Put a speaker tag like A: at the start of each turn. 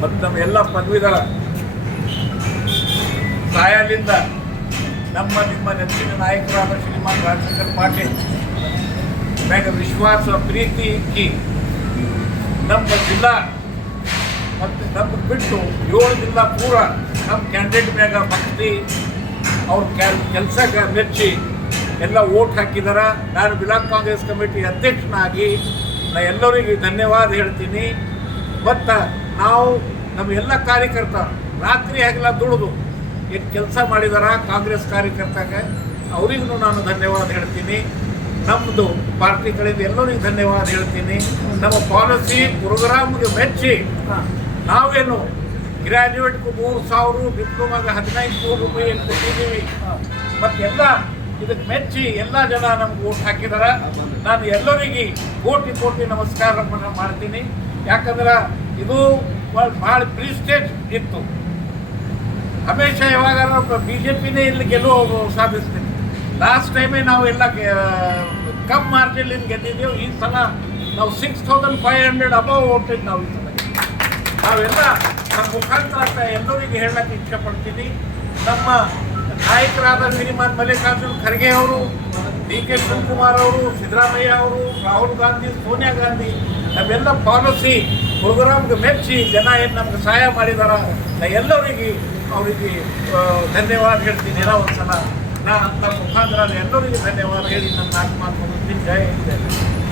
A: ಮತ್ತು ನಮ್ಮ ಎಲ್ಲ ಪದವೀಧರ ಸಹಾಯದಿಂದ ನಮ್ಮ ನಿಮ್ಮ ನೆಚ್ಚಿನ ನಾಯಕರಾದ ಶ್ರೀಮಾನ್ ರಾಜಶೇಖರ್ ಪಾಟೀಲ್, ಮ್ಯಾಗ ವಿಶ್ವಾಸ, ಪ್ರೀತಿ ಇಕ್ಕಿ ನಮ್ಮ ಜಿಲ್ಲಾ ಮತ್ತು ನಮ್ಮ ಬಿಟ್ಟು ಏಳು ಜಿಲ್ಲಾ ಪೂರ ನಮ್ಮ ಕ್ಯಾಂಡಿಡೇಟ್ ಮ್ಯಾಗ ಭಕ್ತಿ ಅವ್ರ ಕೆಲಸ ಮೆಚ್ಚಿ ಎಲ್ಲ ಓಟ್ ಹಾಕಿದಾರ. ನಾನು ಬ್ಲಾಕ್ ಕಾಂಗ್ರೆಸ್ ಕಮಿಟಿ ಅಧ್ಯಕ್ಷನಾಗಿ ನಾ ಎಲ್ಲರಿಗೂ ಧನ್ಯವಾದ ಹೇಳ್ತೀನಿ. ಮತ್ತು ನಾವು ನಮ್ಮ ಎಲ್ಲ ಕಾರ್ಯಕರ್ತ ರಾತ್ರಿ ಆಗಿಲ್ಲ ದುಡಿದು ಏನು ಕೆಲಸ ಮಾಡಿದಾರ ಕಾಂಗ್ರೆಸ್ ಕಾರ್ಯಕರ್ತಾಗ, ಅವರಿಗೂ ನಾನು ಧನ್ಯವಾದ ಹೇಳ್ತೀನಿ. ನಮ್ಮದು ಪಾರ್ಟಿ ಕಡೆಯಿಂದ ಎಲ್ಲರಿಗೂ ಧನ್ಯವಾದ ಹೇಳ್ತೀನಿ. ನಮ್ಮ ಪಾಲಿಸಿ ಪ್ರೋಗ್ರಾಮ್ಗೆ ಮೆಚ್ಚಿ ನಾವೇನು ಗ್ರ್ಯಾಜುಯೇಟ್ಗೂ ಮೂರು ಸಾವಿರ, ಡಿಪ್ಲೊಮಾಗೆ ಹದಿನೈದು ನೂರು ರೂಪಾಯಿ ಕೊಟ್ಟಿದ್ದೀವಿ ಮತ್ತೆಲ್ಲ ಇದಕ್ಕೆ ಮೆಚ್ಚಿ ಎಲ್ಲ ಜನ ನಮ್ಗೆ ಓಟ್ ಹಾಕಿದಾರ. ನಾನು ಎಲ್ಲರಿಗೆ ಕೋಟಿ ಕೋಟಿ ನಮಸ್ಕಾರವನ್ನು ಮಾಡ್ತೀನಿ. ಯಾಕಂದ್ರೆ ಇದು ಭಾಳ ಪ್ರೀಸ್ಟೇಜ್ ಇತ್ತು. ಹಮೇಶ ಯಾವಾಗ ಬಿ ಜೆ ಪಿನೇ ಇಲ್ಲಿ ಗೆಲುವು ಸಾಧಿಸ್ತೀನಿ. ಲಾಸ್ಟ್ ಟೈಮೇ ನಾವು ಎಲ್ಲ ಕಮ್ ಮಾರ್ಜಿನ್ ಗೆದ್ದಿದ್ದೇವೆ. ಈ ಸಲ ನಾವು six thousand five hundred above ಓಟಿದ್ದು ನಾವು ಈ ಸಲ. ನಾವೆಲ್ಲ ನಮ್ಮ ಮುಖಾಂತರ ಎಲ್ಲರಿಗೆ ಹೇಳಕ್ಕೆ ಇಷ್ಟಪಡ್ತೀನಿ. ನಮ್ಮ ನಾಯಕರಾದ ಶ್ರೀಮಾನ್ ಮಲ್ಲಿಕಾರ್ಜುನ್ ಖರ್ಗೆ ಅವರು, ಡಿ ಕೆ ಶಿವಕುಮಾರ್ ಅವರು, ಸಿದ್ದರಾಮಯ್ಯ ಅವರು, ರಾಹುಲ್ ಗಾಂಧಿ, ಸೋನಿಯಾ ಗಾಂಧಿ ನಮ್ಮೆಲ್ಲ ಪಾಲಿಸಿ ಪ್ರೋಗ್ರಾಮ್ಗೆ ಮೆಚ್ಚಿ ಜನ ಏನು ನಮ್ಗೆ ಸಹಾಯ ಮಾಡಿದಾರ ನಾ ಎಲ್ಲರಿಗೆ ಅವರಿಗೆ ಧನ್ಯವಾದ ಹೇಳ್ತೀನಿ ಏನೋ ಒಂದು ಸಲ ನಾ ಅಂತ ಮುಖಾಂತರ ಎಲ್ಲರಿಗೆ ಧನ್ಯವಾದ ಹೇಳಿ ನನ್ನ ನಾಲ್ಕು ಜಯ ಮುಗಿಸ್ತೀನಿ.